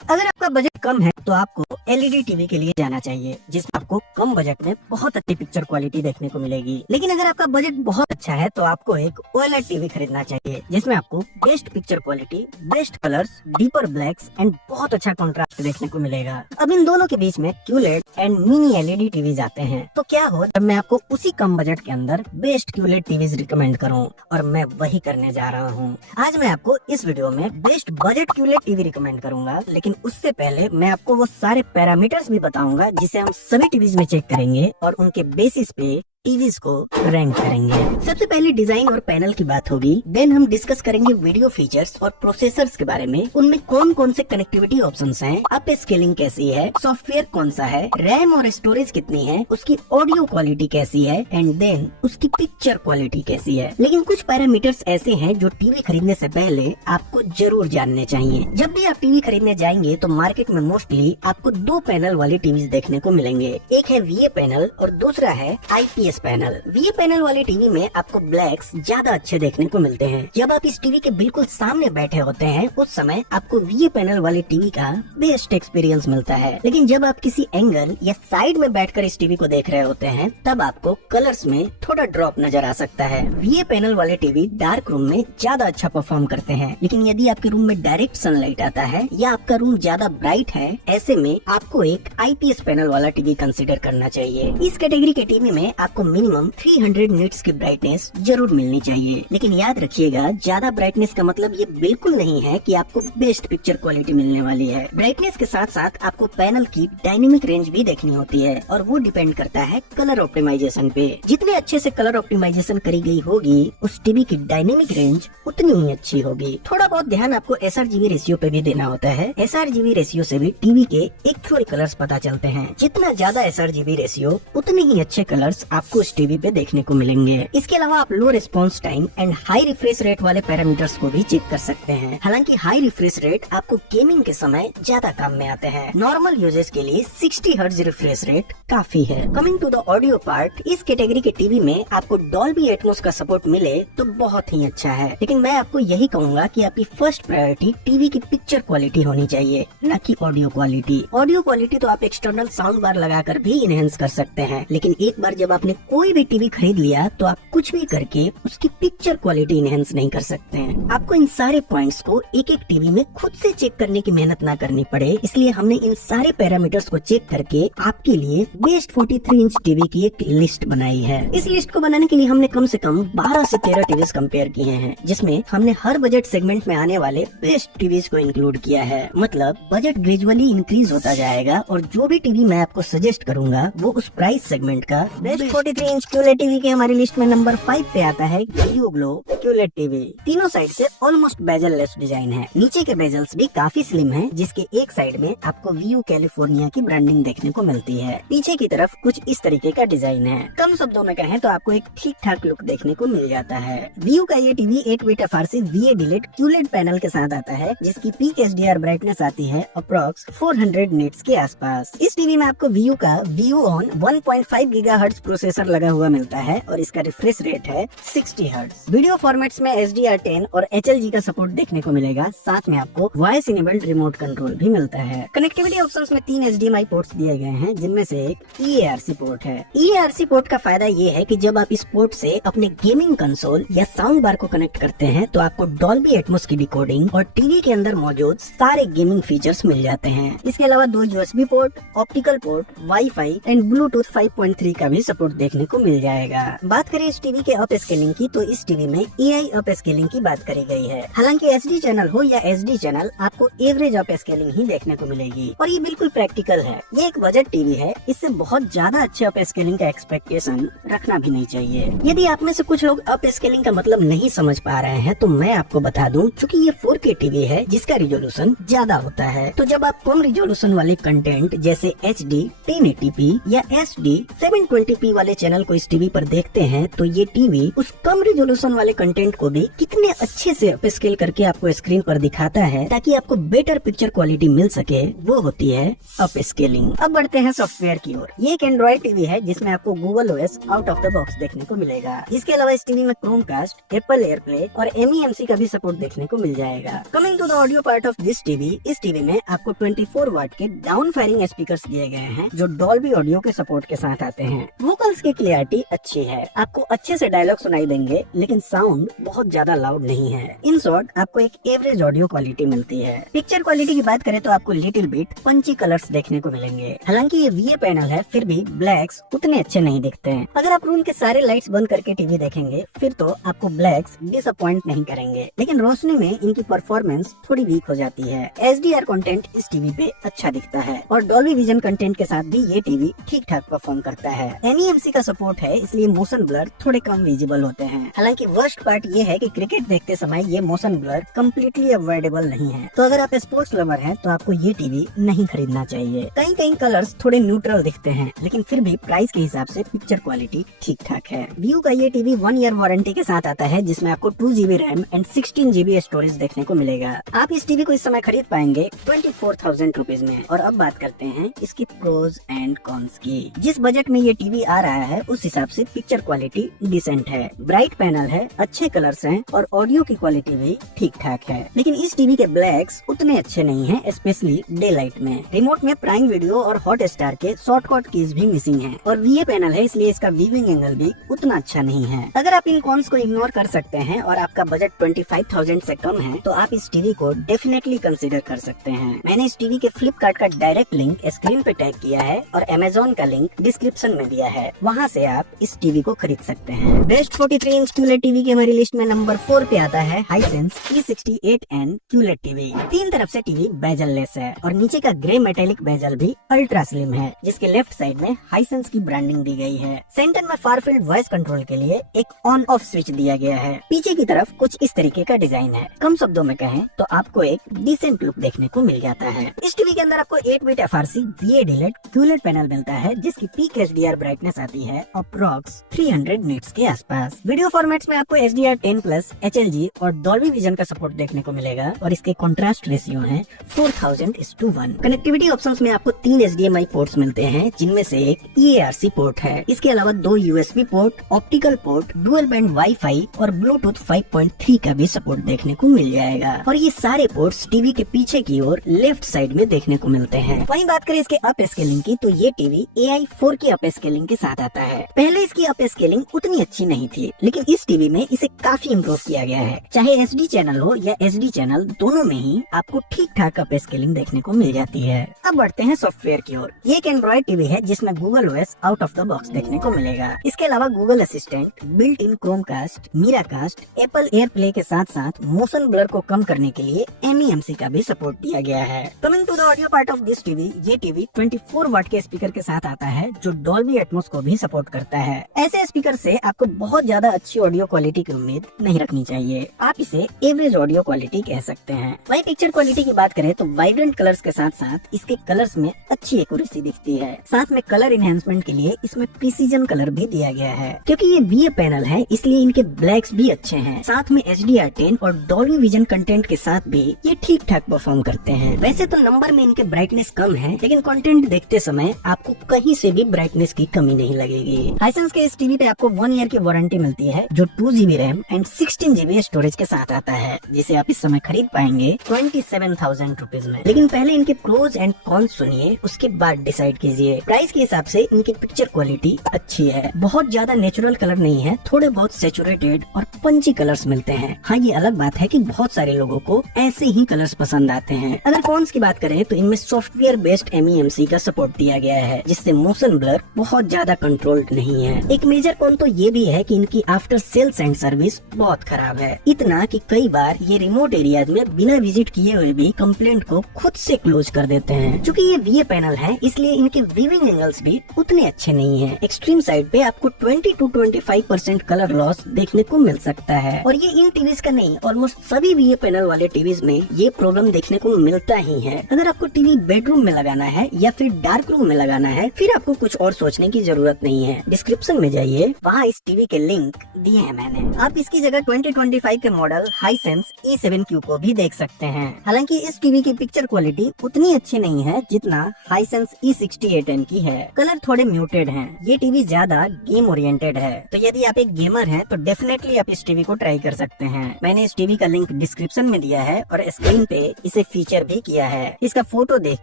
अगर आपका बजट कम है तो आपको एलईडी टीवी के लिए जाना चाहिए, जिसमें आपको कम बजट में बहुत अच्छी पिक्चर क्वालिटी देखने को मिलेगी। लेकिन अगर आपका बजट बहुत अच्छा है तो आपको एक ओएलईडी टीवी खरीदना चाहिए, जिसमें आपको best picture quality, best colours, deeper blacks and बहुत अच्छा कॉन्ट्रास्ट देखने को मिलेगा। अब इन दोनों के बीच में QLED and mini LED TVs आते हैं। तो क्या हो जब मैं आपको उसी कम बजट के अंदर बेस्ट क्यूलेड टीवीज रिकमेंड करूँ, और मैं वही करने जा रहा हूँ। आज मैं आपको इस वीडियो में best budget QLED TV recommend करूंगा, लेकिन उससे पहले मैं आपको वो सारे पैरामीटर्स भी बताऊंगा जिसे हम सभी टीवीज में चेक करेंगे और उनके बेसिस पे टीवीज को रैंक करेंगे। सबसे पहले डिजाइन और पैनल की बात होगी, देन हम डिस्कस करेंगे वीडियो फीचर्स और प्रोसेसर्स के बारे में, उनमें कौन कौन से कनेक्टिविटी ऑप्शंस हैं, अप स्केलिंग कैसी है, सॉफ्टवेयर कौन सा है, रैम और स्टोरेज कितनी है, उसकी ऑडियो क्वालिटी कैसी है एंड देन उसकी पिक्चर क्वालिटी कैसी है। लेकिन कुछ पैरामीटर्स ऐसे हैं जो टीवी खरीदने से पहले आपको जरूर जानने चाहिए। जब भी आप टीवी खरीदने जाएंगे तो मार्केट में मोस्टली आपको दो पैनल वाली टीवी देखने को मिलेंगे, एक है वीए पैनल और दूसरा है आईपीएस पैनल। वीए पैनल वाले टीवी में आपको ब्लैक्स ज्यादा अच्छे देखने को मिलते हैं। जब आप इस टीवी के बिल्कुल सामने बैठे होते हैं उस समय आपको वीए पैनल वाले टीवी का बेस्ट एक्सपीरियंस मिलता है। लेकिन जब आप किसी एंगल या साइड में बैठकर इस टीवी को देख रहे होते हैं तब आपको कलर्स में थोड़ा ड्रॉप नजर आ सकता है। वीए पैनल वाले टीवी डार्क रूम में ज्यादा अच्छा परफॉर्म करते हैं, लेकिन यदि आपके रूम में डायरेक्ट सनलाइट आता है या आपका रूम ज्यादा ब्राइट है, ऐसे में आपको एक आईपीएस पैनल वाला टीवी कंसिडर करना चाहिए। इस कैटेगरी के टीवी में आपको मिनिमम 300 निट्स की ब्राइटनेस जरूर मिलनी चाहिए। लेकिन याद रखिएगा, ज्यादा ब्राइटनेस का मतलब ये बिल्कुल नहीं है कि आपको बेस्ट पिक्चर क्वालिटी मिलने वाली है। ब्राइटनेस के साथ साथ आपको पैनल की डायनेमिक रेंज भी देखनी होती है और वो डिपेंड करता है कलर ऑप्टिमाइजेशन पे। जितने अच्छे से कलर ऑप्टिमाइजेशन करी गई होगी उस टीवी की डायनेमिक रेंज उतनी ही अच्छी होगी। थोड़ा बहुत ध्यान आपको एसआरजीबी रेशियो पे भी देना होता है। एसआरजीबी रेशियो से भी टीवी के एक्चुअल कलर्स पता चलते हैं। जितना ज्यादा एसआरजीबी रेशियो उतने ही अच्छे कलर्स आपको इस टीवी पे देखने को मिलेंगे। इसके अलावा आप low response time and high refresh rate वाले पैरामीटर्स को भी चेक कर सकते हैं। हालांकि हाई रिफ्रेश रेट आपको गेमिंग के समय ज्यादा काम में आते हैं। नॉर्मल यूजेस के लिए 60 हर्ट्ज रिफ्रेश रेट काफी है। Coming to the audio part, इस कैटेगरी के टीवी में आपको डॉल्बी एटमॉस का सपोर्ट मिले तो बहुत ही अच्छा है। लेकिन मैं आपको यही कहूँगा कि आपकी फर्स्ट प्रायोरिटी टीवी की पिक्चर क्वालिटी होनी चाहिए, न कि ऑडियो क्वालिटी। ऑडियो क्वालिटी तो आप एक्सटर्नल साउंड बार लगाकर भी इनहेंस कर सकते हैं, लेकिन एक बार जब आपने कोई भी टीवी खरीद लिया तो आप कुछ भी करके उसकी पिक्चर क्वालिटी इनहेंस नहीं कर सकते हैं। आपको इन सारे पॉइंट्स को एक एक टीवी में खुद से चेक करने की मेहनत ना करनी पड़े, इसलिए हमने इन सारे पैरामीटर्स को चेक करके आपके लिए बेस्ट 43 इंच टीवी की एक लिस्ट बनाई है। इस लिस्ट को बनाने के लिए हमने कम से कम 12 से 13 टीवीज कंपेयर किए हैं, जिसमें हमने हर बजट सेगमेंट में आने वाले बेस्ट टीवीज को इंक्लूड किया है। मतलब बजट ग्रेजुअली इंक्रीज होता जाएगा और जो भी टीवी मैं आपको सजेस्ट करूंगा वो उस प्राइस सेगमेंट का बेस्ट 43 इंच क्यूलेड टीवी के हमारी लिस्ट में नंबर 5 पे आता है व्यू ग्लो क्यूलेड टीवी। तीनों साइड से ऑलमोस्ट बेजल लेस डिजाइन है। नीचे के बेजल्स भी काफी स्लिम हैं, जिसके एक साइड में आपको व्यू कैलिफोर्निया की ब्रांडिंग देखने को मिलती है। पीछे की तरफ कुछ इस तरीके का डिजाइन है। कम शब्दों में कहें तो आपको एक ठीक ठाक लुक देखने को मिल जाता है। व्यू का ये TV 8 bit FRC VA delete QLED panel के साथ आता है, जिसकी पीक HDR ब्राइटनेस आती है अप्रॉक्स 400 निट्स के आसपास। इस टीवी में आपको व्यू का व्यू ऑन 1.5 गीगाहर्ट्ज प्रोसेसर लगा हुआ मिलता है और इसका रिफ्रेश रेट है 60 हर्ट्ज। वीडियो फॉर्मेट्स में HDR10 और HLG का सपोर्ट देखने को मिलेगा। साथ में आपको वॉइस इनेबल्ड रिमोट कंट्रोल भी मिलता है। कनेक्टिविटी ऑप्शंस में 3 HDMI पोर्ट्स दिए गए हैं, जिनमें से एक EARC पोर्ट है। EARC पोर्ट का फायदा ये है कि जब आप इस पोर्ट से अपने गेमिंग कंसोल या साउंड बार को कनेक्ट करते हैं तो आपको डॉल्बी एटमॉस की डिकोडिंग और टीवी के अंदर मौजूद सारे गेमिंग फीचर्स मिल जाते हैं। इसके अलावा 2 USB port, optical port, wifi and Bluetooth 5.3 का भी सपोर्ट देखने को मिल जाएगा। बात करें इस टीवी के अप स्केलिंग की तो इस टीवी में EI अप स्केलिंग की बात करी गई है। हालांकि HD चैनल हो या SD चैनल आपको एवरेज अप स्केलिंग ही देखने को मिलेगी और ये बिल्कुल प्रैक्टिकल है। ये एक बजट टीवी है, इससे बहुत ज्यादा अच्छे अप स्केलिंग का एक्सपेक्टेशन रखना भी नहीं चाहिए। यदि आप में से कुछ लोग अप स्केलिंग का मतलब नहीं समझ पा रहे हैं तो मैं आपको बता दूं, चूंकि ये 4K टीवी है जिसका रिजोल्यूशन ज्यादा होता है, तो जब आप कम रिजोल्यूशन वाले कंटेंट जैसे HD 1080p या SD 720p वाले चैनल को इस टीवी पर देखते हैं तो ये टीवी उस कम रिजोल्यूशन वाले कंटेंट को भी कितने अच्छे से अप स्केल करके आपको स्क्रीन पर दिखाता है ताकि आपको बेटर पिक्चर क्वालिटी मिल सके, वो होती है अप स्केलिंग। अब बढ़ते हैं सॉफ्टवेयर की ओर। ये एक एंड्रॉइड टीवी है जिसमें आपको Google OS out of the box देखने को मिलेगा। इसके अलावा इस टीवी में क्रोमकास्ट, एप्पल एयरप्ले और MEMC का भी सपोर्ट देखने को मिल जाएगा। Coming to the audio part of this TV, इस टीवी में आपको 24 वाट के डाउन फायरिंग स्पीकर्स दिए गए हैं जो डॉल्बी ऑडियो के सपोर्ट के साथ आते हैं। वोकल्स की क्लियरिटी अच्छी है, आपको अच्छे से डायलॉग सुनाई देंगे, लेकिन साउंड बहुत ज्यादा लाउड नहीं है। इन शॉर्ट आपको एक एवरेज ऑडियो क्वालिटी मिलती है। पिक्चर क्वालिटी की बात करें तो आपको लिटिल बिट पंची कलर्स देखने को मिलेंगे। हालांकि ये VA पैनल है, फिर भी ब्लैक्स उतने अच्छे नहीं दिखते हैं। अगर आप रूम के सारे लाइट्स बंद करके टीवी देखेंगे फिर तो आपको ब्लैक्स डिसअपॉइंट नहीं करेंगे, लेकिन रोशनी में इनकी परफॉर्मेंस थोड़ी वीक हो जाती है। HDR कंटेंट इस टीवी पे अच्छा दिखता है और डॉल्बी विजन कंटेंट के साथ भी ये टीवी ठीक ठाक परफॉर्म करता है। MEMC का सपोर्ट है, इसलिए मोशन ब्लर थोड़े कम विजिबल होते हैं। हालांकि वर्स्ट पार्ट ये है कि क्रिकेट देखते समय ये मोशन ब्लर कम्प्लीटली अवॉइडेबल नहीं है। तो अगर आप स्पोर्ट्स लवर हैं तो आपको ये टीवी नहीं खरीदना चाहिए। कई कलर्स थोड़े न्यूट्रल दिखते हैं, लेकिन फिर भी प्राइस के हिसाब से पिक्चर क्वालिटी ठीक ठाक है। व्यू का ये टीवी 1 ईयर वारंटी के साथ आता है, जिसमें आपको 2 GB RAM and 16 GB storage देखने को मिलेगा। आप इस टीवी को इस समय खरीद पाएंगे 24,000 रुपीज में। और अब बात करते हैं इसकी प्रोज एंड कॉन्स की। जिस बजट में ये टीवी आ रहा है उस हिसाब से पिक्चर क्वालिटी डिसेंट है, ब्राइट पैनल है, अच्छे कलर्स हैं और ऑडियो की क्वालिटी भी ठीक ठाक है। लेकिन इस टीवी के ब्लैक्स उतने अच्छे नहीं हैं, स्पेशली डे लाइट में। रिमोट में प्राइम वीडियो और हॉट स्टार के शॉर्टकट कीज भी मिसिंग है और VA पैनल है, इसलिए इसका व्यूइंग एंगल भी उतना अच्छा नहीं है। अगर आप इन कॉन्स को इग्नोर कर सकते हैं और आपका बजट 25,000 से कम है तो आप इस टीवी को डेफिनेटली कंसीडर कर सकते हैं। मैंने इस टीवी के फ्लिपकार्ट का डायरेक्ट लिंक स्क्रीन पे टैग किया है और Amazon का लिंक डिस्क्रिप्शन में दिया है, वहाँ से आप इस टीवी को खरीद सकते हैं। बेस्ट 43 इंच QLED टीवी की हमारी लिस्ट में नंबर 4 पे आता है हाइसेंस E68N QLED टीवी। तीन तरफ से टीवी बेजल लेस है और नीचे का ग्रे मेटेलिक बेजल भी अल्ट्रा स्लिम है, जिसके लेफ्ट साइड में हाइसेंस की ब्रांडिंग दी गई है। सेंटर में फार फील्ड वॉइस कंट्रोल के लिए एक ऑन ऑफ स्विच दिया गया है। पीछे की तरफ कुछ इस तरीके का डिजाइन है। कम शब्दों में कहें तो आपको एक डिसेंट लुक देखने को मिल जाता है। इस टीवी के अंदर आपको 8 bit FRC VA DLED QLED panel मिलता है, जिसकी पीक HDR ब्राइटनेस आती है अप्रॉक्स 300 निट्स के आसपास। वीडियो फॉर्मेट्स में आपको HDR10+, HLG और डॉल्बी विजन का सपोर्ट देखने को मिलेगा और इसके कॉन्ट्रास्ट रेशियो है 4000:1। कनेक्टिविटी ऑप्शंस में आपको 3 HDMI पोर्ट्स मिलते हैं, जिनमें से एक EARC पोर्ट है। इसके अलावा 2 USB port, optical port, dual band wifi और ब्लूटूथ 5.3 का भी सपोर्ट देखने को मिल जाएगा। और ये सारे पोर्ट्स टीवी के पीछे की ओर लेफ्ट साइड में देखने को मिलते हैं। वहीं बात करें इसके अप स्केलिंग की तो ये टीवी AI4 की अप स्केलिंग के साथ आता है। पहले इसकी अप स्केलिंग उतनी अच्छी नहीं थी, लेकिन इस टीवी में इसे काफी इम्प्रूव किया गया है। चाहे SD चैनल हो या SD चैनल, दोनों में ही आपको ठीक ठाक अप स्केलिंग देखने को मिल जाती है। अब बढ़ते हैं सॉफ्टवेयर की ओर। ये एक एंड्रॉइड टीवी है जिसमें Google OS out of the box देखने को मिलेगा। इसके अलावा Google assistant, built in Chromecast, Miracast, Apple AirPlay के साथ साथ मोशन ब्लर को कम करने के लिए MEMC का भी सपोर्ट दिया गया है। Coming to the audio part of this TV, ये टीवी 24 वाट के स्पीकर के साथ आता है जो डॉल्बी एटमॉस को भी सपोर्ट करता है। ऐसे स्पीकर से आपको बहुत ज्यादा अच्छी ऑडियो क्वालिटी की उम्मीद नहीं रखनी चाहिए, आप इसे एवरेज ऑडियो क्वालिटी कह सकते हैं। वहीं पिक्चर क्वालिटी की बात करें तो वाइब्रेंट कलर्स के साथ साथ इसके कलर्स में अच्छी एक्यूरेसी दिखती है। साथ में कलर इनहेंसमेंट के लिए इसमें प्रिसीजन कलर भी दिया गया है। क्योंकि ये VA पैनल है इसलिए इनके ब्लैक्स भी अच्छे हैं। साथ में HDR10 और डॉल्बी विजन कंटेंट के साथ भी ये ठीक ठाक परफॉर्म करते हैं। वैसे तो नंबर में इनके ब्राइटनेस कम है, लेकिन कंटेंट देखते समय आपको कहीं से भी ब्राइटनेस की कमी नहीं लगेगी। हाइसेंस के इस टीवी पे आपको 1 ईयर की वारंटी मिलती है जो 2 GB RAM and 16 GB storage के साथ आता है, जिसे आप इस समय खरीद पाएंगे 27,000 रुपीज में। लेकिन पहले इनके प्रोज एंड कॉन्स सुनिए, उसके बाद डिसाइड कीजिए। प्राइस के हिसाब से इनकी पिक्चर क्वालिटी अच्छी है, बहुत ज्यादा नेचुरल कलर नहीं है, थोड़े बहुत सैचुरेटेड और पंची कलर्स मिलते हैं। हाँ, ये अलग बात है कि बहुत सारे लोगों को ऐसे ही कलर्स पसंद आते हैं। अगर कॉन्स की बात करें तो इनमें सॉफ्टवेयर बेस्ड MEMC का सपोर्ट दिया गया है, जिससे मोशन ब्लर बहुत ज्यादा कंट्रोल्ड नहीं है। एक मेजर कॉन तो ये भी है कि इनकी आफ्टर सेल्स एंड सर्विस बहुत खराब है, इतना कि कई बार ये रिमोट एरियाज में बिना विजिट किए हुए भी कंप्लेंट को खुद से क्लोज कर देते हैं। चूँकि ये VA पैनल है इसलिए इनके व्यूइंग एंगल्स भी उतने अच्छे नहीं है। एक्सट्रीम साइड पे आपको 20 to 25% कलर लॉस देखने को मिल सकता है और ये इन टीवीज का नहीं, ऑलमोस्ट सभी VA पैनल वाले टीवीज में ये प्रॉब्लम देखने को मिलता ही है। अगर आपको टीवी बेडरूम में लगाना है या फिर डार्क रूम में लगाना है, फिर आपको कुछ और सोचने की जरूरत नहीं है, डिस्क्रिप्शन में जाइए, वहाँ इस टीवी के लिंक दिए हैं मैंने। आप इसकी जगह 2025 के मॉडल हाइसेंस E7Q को भी देख सकते हैं। हालांकि इस टीवी की पिक्चर क्वालिटी उतनी अच्छी नहीं है जितना हाइसेंस E68N की है। कलर थोड़े म्यूटेड हैं। ये टीवी ज्यादा गेम ओरिएंटेड है, तो यदि आप एक गेमर हैं तो डेफिनेटली आप इस टीवी को ट्राई कर सकते हैं। मैंने इस टीवी का लिंक डिस्क्रिप्शन में दिया है और स्क्रीन पे इसे फीचर भी किया है। इसका फोटो देख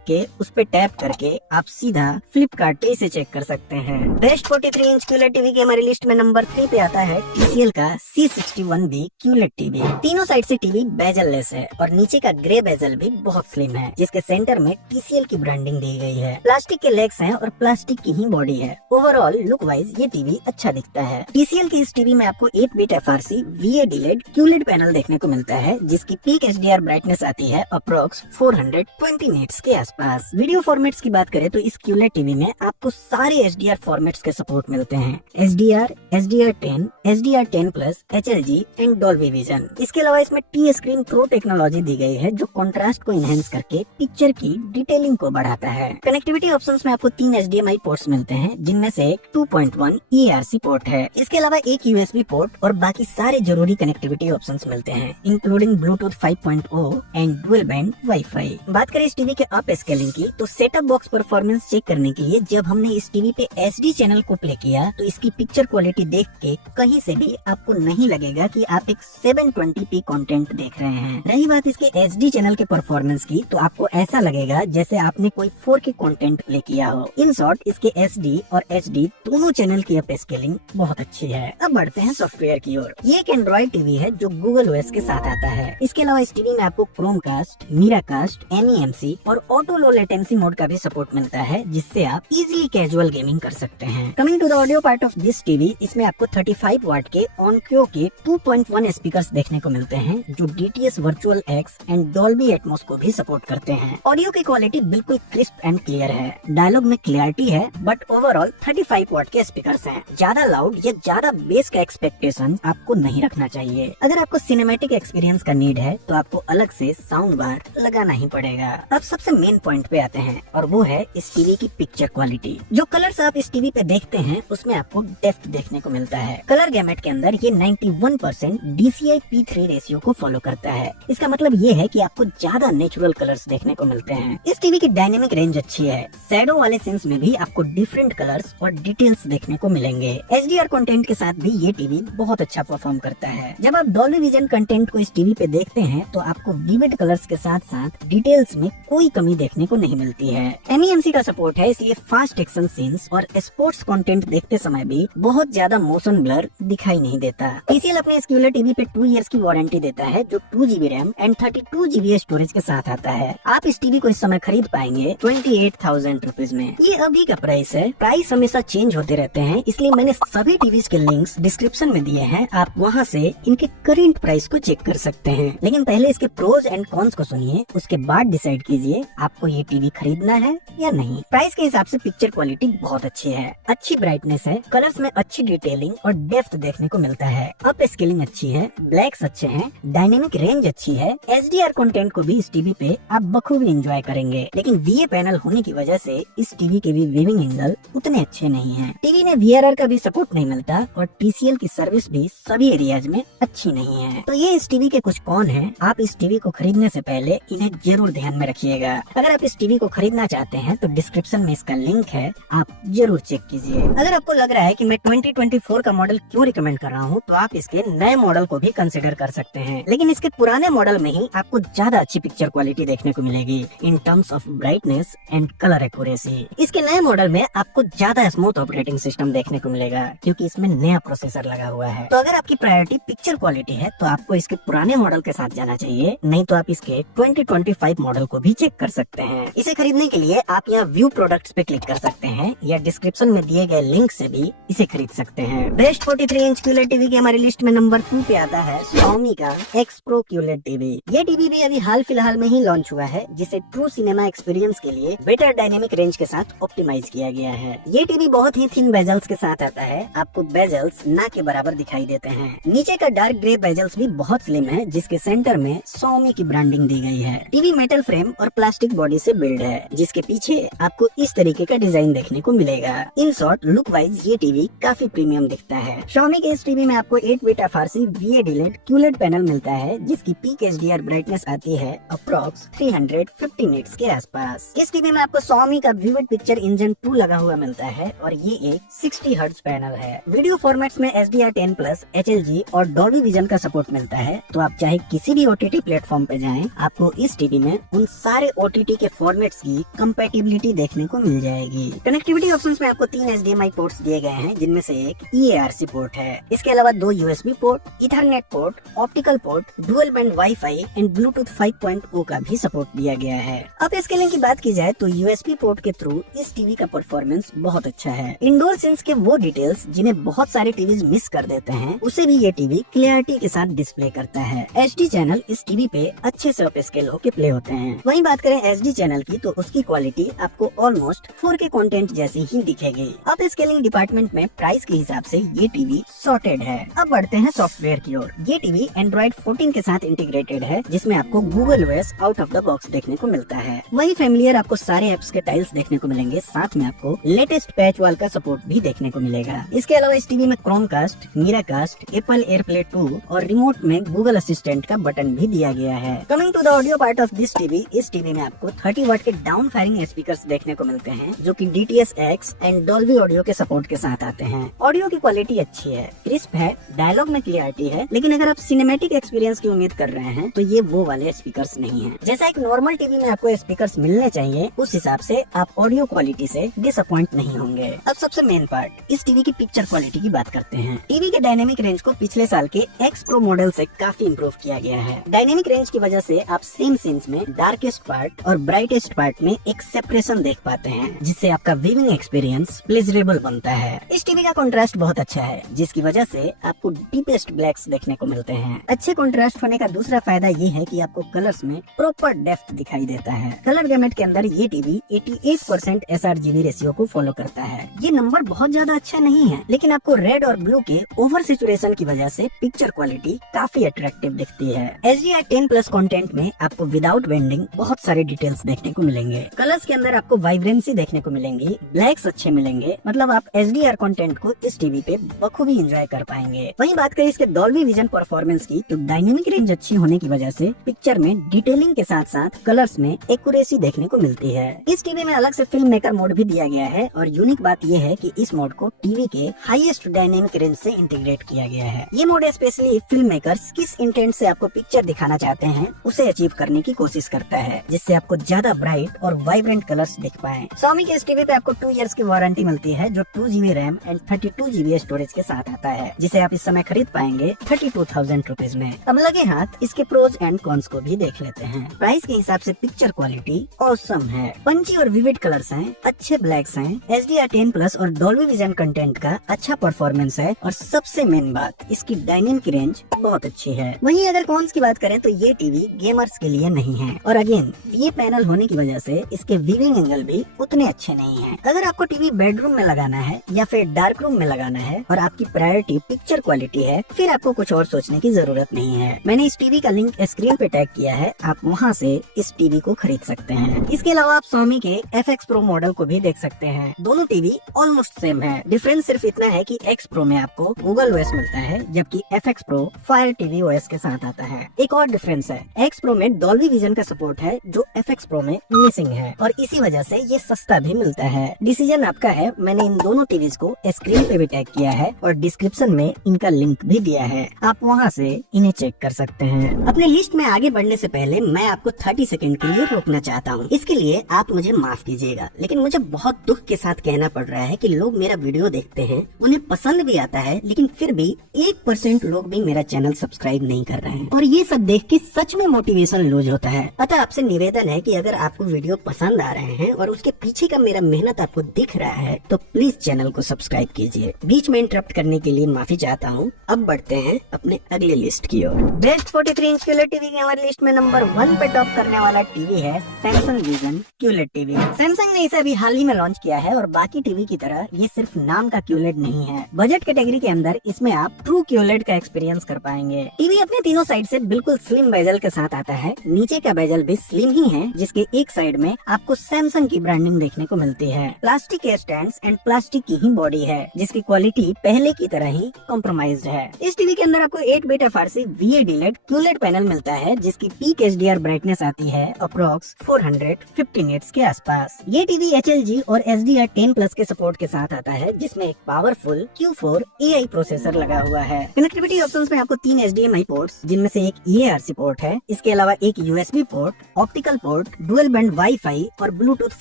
के उस पे टैप करके आप सीधा फ्लिपकार्ट पे इसे चेक कर सकते हैं। बेस्ट 43 इंच QLED टीवी की हमारी लिस्ट में नंबर 3 पे आता है TCL का C61B QLED टीवी। तीनों साइड से टीवी बेजल लेस है और नीचे का ग्रे बेजल भी बहुत स्लिम है, जिसके सेंटर में TCL की ब्रांडिंग दी गई है। प्लास्टिक के लेग्स हैं और प्लास्टिक की ही बॉडी है। ओवरऑल लुक वाइज ये टीवी अच्छा दिखता है। TCL की इस टीवी में आपको 8 bit FRC VA delayed QLED panel देखने को मिलता है, जिसकी पीक HDR ब्राइटनेस आती है अप्रोक्स 420 निट्स के आसपास। वीडियो फॉर्मेट्स की बात करें तो इस QLED टीवी में आपको सारे HDR फॉर्मेट्स के सपोर्ट मिलते हैं। HDR, HDR10, HDR10+, HLG and Dolby vision. इसके अलावा इसमें T स्क्रीन प्रो टेक्नोलॉजी दी गई है, जो कंट्रास्ट को इनहेंस करके पिक्चर की डिटेलिंग को बढ़ाता है। कनेक्टिविटी ऑप्शंस में आपको 3 HDMI पोर्ट्स मिलते हैं, जिनमें से एक 2.1 ERC पोर्ट है। इसके अलावा एक USB पोर्ट और बाकी सारे जरूरी कनेक्टिविटी ऑप्शंस मिलते हैं, including Bluetooth 5.0 and dual band wifi. बात करें इस टीवी के अप स्केलिंग की, तो सेटअप बॉक्स परफॉर्मेंस चेक करने के लिए जब हमने इस टीवी पे HD चैनल को प्ले किया तो इसकी पिक्चर क्वालिटी देख के कहीं से भी आपको नहीं लगेगा कि आप एक 720p कंटेंट देख रहे हैं। रही बात इसके HD चैनल के परफॉर्मेंस की, तो आपको ऐसा लगेगा जैसे आपने कोई 4K कंटेंट प्ले किया हो। इन शॉर्ट इसके SD और HD दोनों चैनल की अप स्केलिंग बहुत अच्छी है। अब बढ़ते हैं सॉफ्टवेयर की ओर। ये एक एंड्रॉइड टीवी है जो गूगल OS के साथ आता है। इसके अलावा इस टीवी में आपको क्रोमकास्ट, मीराकास्ट, MEMC और ऑटो लो लेटेंसी मोड का भी सपोर्ट मिलता है, जिससे आप इजीली कैजुअल गेमिंग कर सकते हैं। Coming to the audio part of this TV, इसमें आपको 35 वाट के ऑनक्यो के 2.1 स्पीकर्स देखने को मिलते हैं, जो DTS virtual X and Dolby Atmos को भी सपोर्ट करते हैं। ऑडियो की क्वालिटी बिल्कुल क्रिस्प एंड क्लियर है। डायलॉग में क्लियरिटी है, बट ओवरऑल 35 वाट के स्पीकर्स हैं। ज्यादा लाउड या ज्यादा बेस का एक्सपेक्टेशन आपको नहीं रखना चाहिए। अगर आपको सिनेमैटिक एक्सपीरियंस का नीड है तो आपको अलग से साउंड बार लगाना ही पड़ेगा। अब सबसे मेन पॉइंट पे आते हैं, और वो है इस टीवी की पिक्चर क्वालिटी। जो कलर्स आप इस टीवी पे देखते हैं उसमें आपको डेप्थ देखने को मिलता है। कलर गैमेट के अंदर ये 91% DCI-P3 रेशियो को फॉलो करता है। इसका मतलब ये है कि आपको ज्यादा नेचुरल कलर्स देखने को मिलते हैं। इस टीवी की डायनेमिक रेंज अच्छी है। शैडो वाले सीन्स में भी आपको डिफरेंट कलर्स और डिटेल्स देखने को मिलेंगे। HDR कंटेंट के साथ भी ये टीवी बहुत अच्छा परफॉर्म करता है। जब आप डॉल्बी विजन कंटेंट को इस टीवी पे देखते हैं तो आपको विविड कलर्स के साथ साथ डिटेल्स में कोई कमी देखने को नहीं मिलती है। MEMC का सपोर्ट है, इसलिए फास्ट एक्शन सीन्स और स्पोर्ट्स कंटेंट देखते समय भी बहुत ज्यादा मोशन ब्लर दिखाई नहीं देता। TCL अपने इस QLED टीवी पे 2 इयर्स की वारंटी देता है, जो 2GB RAM and 32GB storage के साथ आता है। आप इस टीवी को इस समय खरीद पाएंगे 28,000 रुपीज में। ये अभी का प्राइस है। प्राइस हमेशा चेंज होते रहते हैं, इसलिए मैंने सभी टीवीज के लिंक्स डिस्क्रिप्शन में दिए हैं। आप वहां से इनके करंट प्राइस को चेक कर सकते हैं। लेकिन पहले इसके प्रोज एंड कॉन्स को सुनिए, उसके बाद डिसाइड कीजिए आपको ये टीवी खरीदना है या नहीं। प्राइस के हिसाब से पिक्चर क्वालिटी बहुत अच्छी है, अच्छी ब्राइटनेस है, कलर्स में अच्छी डिटेलिंग और डेप्थ देखने को मिलता है। अप स्केलिंग अच्छी है, ब्लैक्स अच्छे हैं, डायनेमिक रेंज अच्छी है। HDR कंटेंट को भी इस टीवी पे आप बखूबी एंजॉय करेंगे। लेकिन VA पैनल होने की वजह से इस टीवी के भी व्यूइंग एंगल उतने अच्छे नहीं है। टीवी में VRR का भी सपोर्ट नहीं मिलता और TCL की सर्विस भी सभी एरियाज में अच्छी नहीं है। तो ये इस टीवी के कुछ कौन है। आप इस टीवी को खरीदने से पहले इन्हें जरूर ध्यान में रखिएगा। अगर आप इस टीवी को खरीदना चाहते हैं तो डिस्क्रिप्शन में इसका लिंक है, आप जरूर चेक कीजिए। अगर आपको लग रहा है कि मैं 2024 का मॉडल क्यों रिकमेंड कर रहा हूँ, तो आप इसके नए मॉडल को भी कंसिडर कर सकते हैं। लेकिन इसके पुराने मॉडल में ही आपको ज्यादा अच्छी पिक्चर क्वालिटी देखने को मिलेगी in terms of brightness and colour accuracy. इसके नए मॉडल में आपको ज्यादा स्मूथ ऑपरेटिंग सिस्टम देखने को मिलेगा, क्योंकि इसमें नया प्रोसेसर लगा हुआ है। तो अगर आपकी प्रायोरिटी पिक्चर क्वालिटी है तो आपको इसके पुराने मॉडल के साथ जाना चाहिए, नहीं तो आप इसके 2025 मॉडल को भी चेक कर सकते हैं। इसे खरीदने के लिए आप यहाँ व्यू प्रोडक्ट्स पे क्लिक कर सकते हैं या डिस्क्रिप्शन में दिए गए लिंक से भी इसे खरीद सकते हैं। बेस्ट 43 इंच QLED टीवी की हमारी लिस्ट में नंबर 2 पे आता है Xiaomi का X Pro QLED टीवी। ये टीवी भी अभी हाल फिलहाल में ही लॉन्च हुआ है, जिसे ट्रू सिनेमा एक्सपीरियंस के लिए बेटर डायनेमिक रेंज के साथ ऑप्टिमाइज किया गया है। ये टीवी बहुत ही थिन बेजल्स के साथ आता है। आपको बेजल्स ना के बराबर दिखाई देते हैं। नीचे का डार्क ग्रे बेजल्स भी बहुत स्लिम है, जिसके सेंटर में Xiaomi की ब्रांडिंग दी गई है। टीवी मेटल फ्रेम और प्लास्टिक बॉडी से बिल्ड है, जिसके पीछे आपको इस तरीके का डिजाइन देखने को मिलेगा। इन शॉर्ट लुक वाइज ये टीवी काफी प्रीमियम दिखता है। Xiaomi के इस टीवी में आपको 8-बिट FRC VAD QLED पैनल मिलता है, जिसकी पीक HDR ब्राइटनेस आती है अप्रॉक्स 350 निट्स के आसपास। इस टीवी में आपको Xiaomi का विविड पिक्चर इंजन 2 लगा हुआ मिलता है और ये एक 60 हर्ट्ज पैनल है। वीडियो फॉर्मेट्स में HDR10+, HLG और Dolby Vision का सपोर्ट मिलता है, तो आप चाहे किसी भी OTT प्लेटफॉर्म पे जाएं, आपको इस टीवी में उन सारे OTT के फॉर्मेट्स की कंपैटिबिलिटी देखने को मिल जाएगी। कनेक्टिविटी ऑप्शंस में आपको 3 HDMI पोर्ट्स दिए गए हैं, जिनमें से एक EARC पोर्ट है। इसके अलावा 2 USB port, Ethernet port, optical port, dual band wifi and Bluetooth 5.0 का भी सपोर्ट दिया गया है। अब स्केलिंग की बात की जाए तो USB पोर्ट के थ्रू इस टीवी का परफॉर्मेंस बहुत अच्छा है। इंडोर सीन्स के वो डिटेल्स जिन्हें बहुत सारे टीवी मिस कर देते हैं, उसे भी ये टीवी क्लियरिटी के साथ डिस्प्ले करता है। HD चैनल इस टीवी पे अच्छे से अप स्केल होके प्ले होते हैं। वहीं बात करें HD चैनल की, तो उसकी क्वालिटी आपको ऑलमोस्ट 4K कंटेंट जैसी ही दिखेगी। अब स्केलिंग डिपार्टमेंट में प्राइस के हिसाब से ये टीवी सॉर्टेड है। अब बढ़ते हैं सॉफ्टवेयर की ओर। ये टीवी Android 14 के साथ इंटीग्रेटेड है, जिसमें आपको Google OS out of the box देखने को मिलता है। वही फैमिलियर आपको सारे एप्स के टाइल्स देखने को मिलेंगे, साथ में आपको लेटेस्ट पैच वॉल का सपोर्ट भी देखने को मिलेगा। इसके अलावा इस टीवी में क्रोमकास्ट, मिराकास्ट, Apple AirPlay 2 और रिमोट में Google असिस्टेंट का बटन भी दिया गया है। Coming to the audio part of this TV, इस टीवी में आपको 30 वाट के डाउन फायरिंग स्पीकर्स देखने को मिलते हैं, जो कि DTS-X एंड Dolby ऑडियो के सपोर्ट के साथ आते हैं। ऑडियो की क्वालिटी अच्छी है, क्रिस्प है, डायलॉग में क्लियरिटी है, लेकिन अगर आप सिनेमैटिक एक्सपीरियंस की उम्मीद कर रहे हैं तो ये वो वाले स्पीकर्स नहीं हैं। जैसा एक नॉर्मल टीवी में आपको स्पीकर्स मिलने चाहिए, उस हिसाब से आप ऑडियो क्वालिटी से डिसअपॉइंट नहीं होंगे। अब सबसे मेन पार्ट, इस टीवी की पिक्चर क्वालिटी की बात करते हैं। टीवी के डायनेमिक रेंज को पिछले साल के X Pro मॉडल से काफी इम्प्रूव किया गया है। डायनेमिक रेंज की वजह से आप सेम सीन्स में डार्केस्ट पार्ट और ब्राइटेस्ट पार्ट में एक सेपरेशन देख पाते हैं, जिससे आपका व्यूइंग एक्सपीरियंस प्लेजरेबल बनता है। इस टीवी का कंट्रास्ट बहुत अच्छा है, जिसकी वजह से आपको डीपेस्ट ब्लैक्स देखने को मिलते हैं। अच्छे कंट्रास्ट होने का दूसरा फायदा ये है कि आपको कलर्स में प्रॉपर डेप्थ दिखाई देता है। कलर गैमेट के अंदर ये टीवी 88% sRGB रेशियो को फॉलो करता है। ये नंबर बहुत ज्यादा अच्छा नहीं है, लेकिन आपको रेड और ब्लू के ओवर सैचुरेशन की वजह से पिक्चर क्वालिटी काफी अट्रैक्टिव दिखती है। HDR10+ कंटेंट में आपको विदाउट बेंडिंग बहुत सारे डिटेल्स देखने को मिलेंगे। कलर्स के अंदर आपको वाइब्रेंसी देखने को मिलेंगी, ब्लैक्स अच्छे मिलेंगे, मतलब आप HDR कंटेंट को इस टीवी पे बखूबी एंजॉय कर पाएंगे। वहीं बात करें इसके डॉल्बी विजन परफॉर्मेंस की, तो डायनेमिक रेंज अच्छी होने की वजह से पिक्चर में डिटेलिंग के साथ साथ कलर्स में एक्यूरेसी देखने को मिलती है। इस टीवी में अलग से फिल्म मेकर मोड भी दिया गया है, और यूनिक बात यह है कि इस मोड को टीवी के हाईएस्ट डायनेमिक रेंज से इंटीग्रेट किया गया है। ये मोड स्पेशली फिल्म मेकर्स किस इंटेंट से आपको पिक्चर दिखाना चाहते हैं उसे अचीव करने की कोशिश करता है, जिससे आपको ज्यादा ब्राइट और वाइब्रेंट कलर्स दिख पाए। Xiaomi के इस टीवी पे आपको 2 इयर्स की वारंटी मिलती है, जो 2GB RAM and 32GB storage के साथ आता है, जिसे आप इस समय खरीद पाएंगे 32,000 रुपीज में। अब लगे हाथ इसके प्रोज एंड कॉन्स को भी देख लेते हैं। प्राइस के हिसाब से पिक्चर क्वालिटी ऑसम है, पंची और विविड कलर्स हैं, अच्छे ब्लैक्स हैं, HDR10+ और Dolby Vision कंटेंट का अच्छा परफॉर्मेंस है, और सबसे मेन बात इसकी डायनेमिक रेंज बहुत अच्छी है। वहीं अगर कॉन्स की बात करें तो ये टीवी गेमर्स के लिए नहीं है, और अगेन ये पैनल होने की वजह से इसके व्यूइंग एंगल भी उतने अच्छे नहीं है। अगर आपको टीवी बेडरूम में लगाना है या फिर डार्क रूम में लगाना है और आपकी प्रायोरिटी पिक्चर क्वालिटी है, फिर आपको कुछ और सोचने की जरूरत नहीं है। मैंने इस टीवी का लिंक स्क्रीन पे टैग किया है, आप वहां से इस टीवी को खरीद सकते हैं। इसके अलावा आप Xiaomi के FX Pro मॉडल को भी देख सकते हैं। दोनों टीवी ऑलमोस्ट सेम है, डिफरेंस सिर्फ इतना है कि X Pro में आपको Google OS मिलता है, जबकि FX Pro Fire TV OS के साथ आता है। एक और डिफरेंस है, X Pro में Dolby Vision का सपोर्ट है, जो FX Pro में मिसिंग है, और इसी वजह से ये सस्ता भी मिलता है। डिसीजन आपका है। मैंने इन दोनों टीवीज को स्क्रीन पे भी टैग किया है और डिस्क्रिप्शन में इनका लिंक भी दिया है, आप वहां से इन्हें चेक कर सकते हैं। अपने लिस्ट में आगे बढ़ने से पहले मैं आपको 30 सेकंड के लिए रोकना चाहता हूँ। इसके लिए आप मुझे माफ कीजिएगा, लेकिन मुझे बहुत दुख के साथ कहना पड़ रहा है कि लोग मेरा वीडियो देखते हैं, उन्हें पसंद भी आता है, लेकिन फिर भी 1% लोग भी मेरा चैनल सब्सक्राइब नहीं कर रहे हैं, और ये सब देख के सच में मोटिवेशन लूज होता है। अतः आपसे निवेदन है कि अगर आपको वीडियो पसंद आ रहे हैं और उसके पीछे का मेरा मेहनत आपको दिख रहा है, तो प्लीज चैनल को सब्सक्राइब कीजिए। बीच में इंटरप्ट करने के लिए माफी चाहता हूँ। अब बढ़ते हैं अपने अगले लिस्ट की ओर। बेस्ट 43 इंच QLED टीवी की हमारी लिस्ट में नंबर 1 पे टॉप करने वाला टीवी है Samsung Vision QLED TV. Samsung ने इसे अभी हाल ही में लॉन्च किया है, और बाकी टीवी की तरह ये सिर्फ नाम का QLED नहीं है। बजट कैटेगरी के अंदर इसमें आप ट्रू QLED का एक्सपीरियंस कर पाएंगे। टीवी अपने तीनों साइड से बिल्कुल स्लिम बेजल के साथ आता है। नीचे का बेजल भी स्लिम ही है, जिसके एक साइड में आपको सैमसंग की ब्रांडिंग देखने को मिलती है। प्लास्टिक के स्टैंड स्टैंड्स एंड प्लास्टिक की ही बॉडी है, जिसकी क्वालिटी पहले की तरह ही कॉम्प्रोमाइज्ड है। इस टीवी के अंदर आपको 8-बिट FRC VAD-LED QLED पैनल मिलता है, जिसकी पीक HDR ब्राइटनेस आती है अप्रोक्स 450 निट्स के आसपास। ये टीवी HLG और HDR10+ के सपोर्ट के साथ आता है, जिसमें एक पावरफुल Q4 AI प्रोसेसर लगा हुआ है। कनेक्टिविटी ऑप्शंस में आपको 3 HDMI पोर्ट्स, जिनमें से एक EARC पोर्ट है, इसके अलावा एक USB port, optical port, dual band wifi और ब्लूटूथ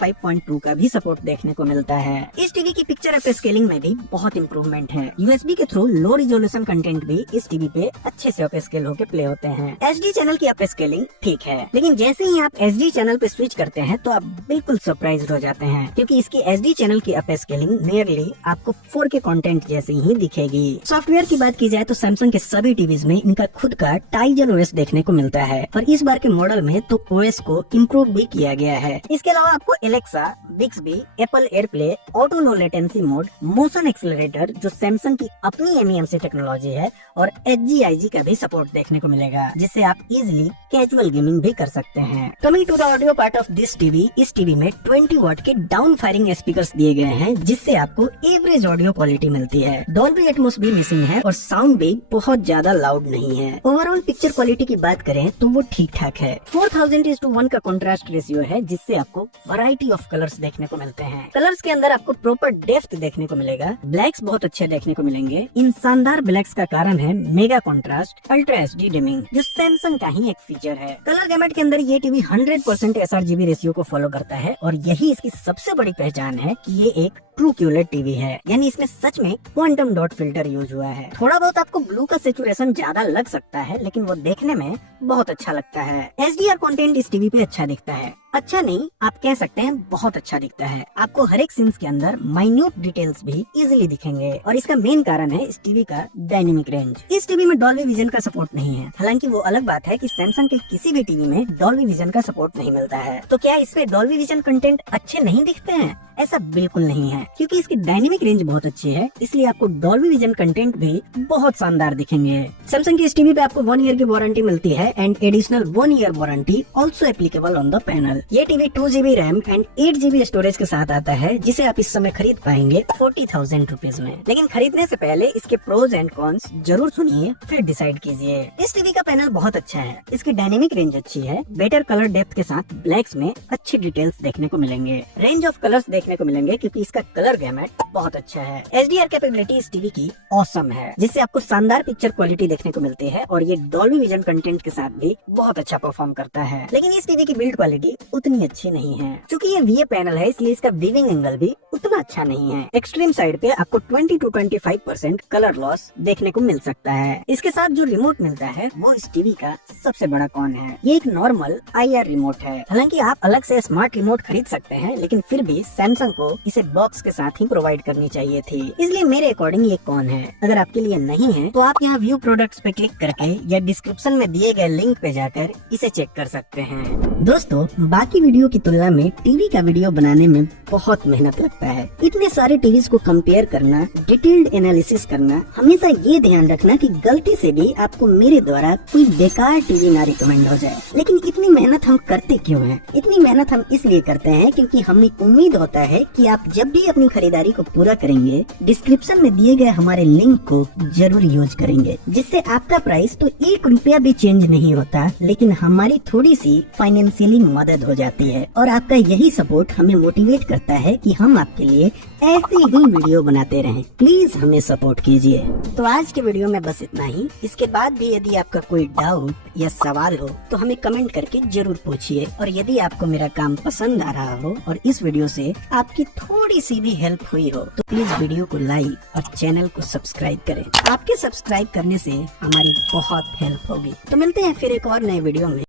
5.2 का भी सपोर्ट देखने को मिलता है। इस टीवी की पिक्चर अपस्केलिंग में भी बहुत इम्प्रूवमेंट है। USB के थ्रू लो रिजोल्यूशन कंटेंट भी इस टीवी पे अच्छे से अपस्केल होकर प्ले होते हैं। HD चैनल की अपस्केलिंग ठीक है, लेकिन जैसे ही आप HD चैनल पे स्विच करते हैं तो आप बिल्कुल सरप्राइज हो जाते हैं, क्योंकि इसकी HD चैनल की अपस्केलिंग नियरली आपको 4K कंटेंट जैसी ही दिखेगी। सॉफ्टवेयर की बात की जाए तो सैमसंग के सभी टीवीज में इनका खुद का टाइजन OS देखने को मिलता है, और इस बार के मॉडल में तो OS को इम्प्रूव भी किया गया है। इसके अलावा आपको Alexa, Bixby, Apple AirPlay, auto low latency mode, motion accelerator जो सैमसंग की अपनी MEMC टेक्नोलॉजी है, और HGIG का भी सपोर्ट देखने को मिलेगा, जिससे आप इजिली कैजुअल गेमिंग भी कर सकते हैं। Coming to the audio part of this TV, इस टीवी में 20 वाट के डाउन फायरिंग स्पीकर्स दिए गए हैं, जिससे आपको एवरेज ऑडियो क्वालिटी मिलती है। डॉल्बी एटमॉस भी मिसिंग है और साउंड भी बहुत ज्यादा लाउड नहीं है। ओवरऑल पिक्चर क्वालिटी की बात करें तो वो ठीक ठाक है। 4000:1 का कॉन्ट्रास्ट रेशियो है, जिससे आपको वैरायटी ऑफ कलर्स देखने को मिलते हैं। कलर्स के अंदर आपको प्रॉपर डेप्थ देखने को मिलेगा। ब्लैक्स बहुत अच्छे देखने को मिलेंगे। इन शानदार ब्लैक्स का कारण है mega contrast ultra HD dimming, जो सैमसंग का ही एक फीचर है। कलर गैमेट के अंदर ये टीवी 100% sRGB रेशियो को फॉलो करता है, और यही इसकी सबसे बड़ी पहचान है कि ये एक ट्रू QLED टीवी है, यानी इसमें सच में क्वांटम डॉट फिल्टर यूज हुआ है। थोड़ा बहुत आपको ब्लू का सेचुरेशन ज्यादा लग सकता है, लेकिन वो देखने में बहुत अच्छा लगता है। HDR कंटेंट इस टीवी पे अच्छा दिखता है। अच्छा नहीं, आप कह सकते हैं बहुत अच्छा दिखता है। आपको हर एक सीन्स के अंदर माइन्यूट डिटेल्स भी इजीली दिखेंगे, और इसका मेन कारण है इस टीवी का डायनेमिक रेंज। इस टीवी में डॉल्बी विजन का सपोर्ट नहीं है। हालांकि वो अलग बात है कि सैमसंग के किसी भी टीवी में डॉल्बी विजन का सपोर्ट नहीं मिलता है। तो क्या इसमें डॉल्बी विजन कंटेंट अच्छे नहीं दिखते हैं? ऐसा बिल्कुल नहीं है, क्योंकि इसकी डायनेमिक रेंज बहुत अच्छी है, इसलिए आपको डॉल्बी विजन कंटेंट भी बहुत शानदार दिखेंगे। सैमसंग की इस टीवी पे आपको 1 ईयर की वारंटी मिलती है, and additional 1 year warranty also applicable on the panel. ये TV 2GB RAM and 8GB storage के साथ आता है, जिसे आप इस समय खरीद पाएंगे 40,000 रुपीज में। लेकिन खरीदने से पहले इसके प्रोज एंड कॉन्स जरूर सुनिए, फिर डिसाइड कीजिए। इस टीवी का पैनल बहुत अच्छा है, इसकी डायनेमिक रेंज अच्छी है, बेटर कलर डेप्थ के साथ ब्लैक्स में अच्छी डिटेल्स देखने को मिलेंगे, रेंज ऑफ कलर्स देखने को मिलेंगे, क्योंकि इसका कलर गैमेट बहुत अच्छा है। HDR कैपेबिलिटी इस टीवी की ऑसम है, जिससे आपको शानदार पिक्चर क्वालिटी देखने को मिलती है, और ये डॉल्बी विजन कंटेंट के साथ भी बहुत अच्छा परफॉर्म करता है। लेकिन इस टीवी की बिल्ड क्वालिटी उतनी अच्छी नहीं है। क्योंकि ये VA पैनल है, इसलिए इसका वीविंग एंगल भी उतना अच्छा नहीं है। एक्सट्रीम साइड पे आपको 20 to 25% कलर लॉस देखने को मिल सकता है। इसके साथ जो रिमोट मिलता है वो इस टीवी का सबसे बड़ा कॉन है। ये एक नॉर्मल IR रिमोट है। हालांकि आप अलग से स्मार्ट रिमोट खरीद सकते हैं, लेकिन फिर भी सैमसंग को इसे बॉक्स के साथ ही प्रोवाइड करनी चाहिए थी, इसलिए मेरे अकॉर्डिंग ये कौन है। अगर आपके लिए नहीं है तो आप यहाँ व्यू प्रोडक्ट्स पे क्लिक करके या डिस्क्रिप्शन में दिए गए लिंक पे जाकर इसे चेक कर सकते हैं। दोस्तों, बाकी वीडियो की तुलना में टीवी का वीडियो बनाने में बहुत मेहनत लगता है। इतने सारे टीवीज को कंपेयर करना, डिटेल्ड एनालिसिस करना, हमेशा ये ध्यान रखना कि गलती से भी आपको मेरे द्वारा कोई बेकार टीवी ना रिकमेंड हो जाए। लेकिन इतनी मेहनत हम करते क्यों हैं? इतनी मेहनत हम इसलिए करते हैं क्योंकि हमें उम्मीद होता है कि आप जब भी अपनी खरीदारी को पूरा करेंगे, डिस्क्रिप्शन में दिए गए हमारे लिंक को जरूर यूज करेंगे, जिससे आपका प्राइस तो 1 रुपया भी चेंज नहीं होता, लेकिन हमारी थोड़ी सी फाइनेंशियली मदद हो जाती है, और आपका यही सपोर्ट हमें मोटिवेट करता है कि हम आपके लिए ऐसे ही वीडियो बनाते रहें। प्लीज हमें सपोर्ट कीजिए। तो आज के वीडियो में बस इतना ही। इसके बाद भी यदि आपका कोई डाउट या सवाल हो तो हमें कमेंट करके जरूर पूछिए, और यदि आपको मेरा काम पसंद आ रहा हो और इस वीडियो से आपकी थोड़ी सी भी हेल्प हुई हो तो प्लीज वीडियो को लाइक और चैनल को सब्सक्राइब करें। आपके सब्सक्राइब करने से हमारी बहुत हेल्प होगी। तो मिलते हैं फिर एक और नए वीडियो में।